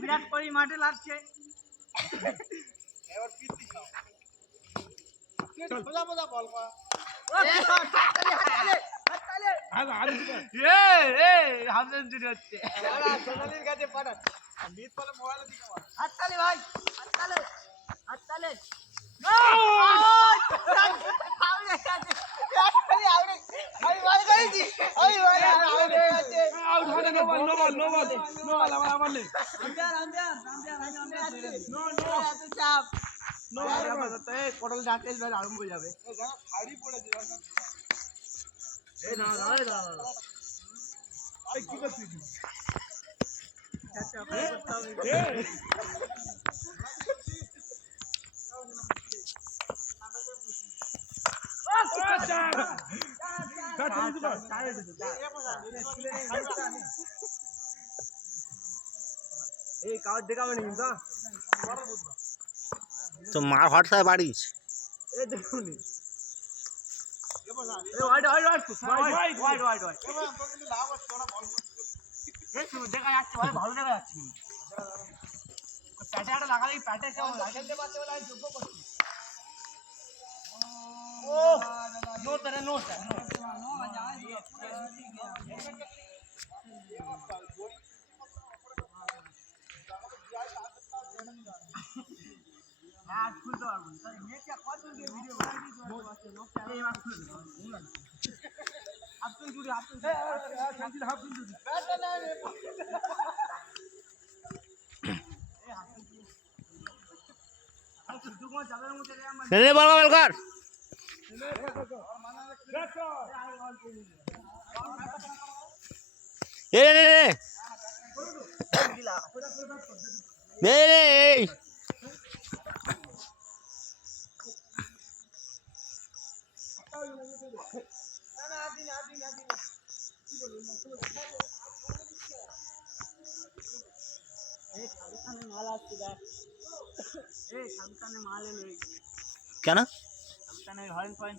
বিরাট কোহলি মাঠে লাগছে পটল ডাকতে আরম্ভ হয়ে যাবে কি করছিস তো মার হোয়াটসঅ্যাপ বাড়িস দেখা যাচ্ছে ভালো দেখা যাচ্ছে প্যাটে একটা লাগালেই প্যাটে কেমন খেলতে পারছে বলে আমি যোগ্য করছি ও নো তারে নো आज खुल दो मैं क्या कौन वीडियो आप तुम जुड़ी आप शांति हाफ दिन जुड़ी रे बलकर बलकर ए रे रे रे क्या ना हॉर्न पॉइंट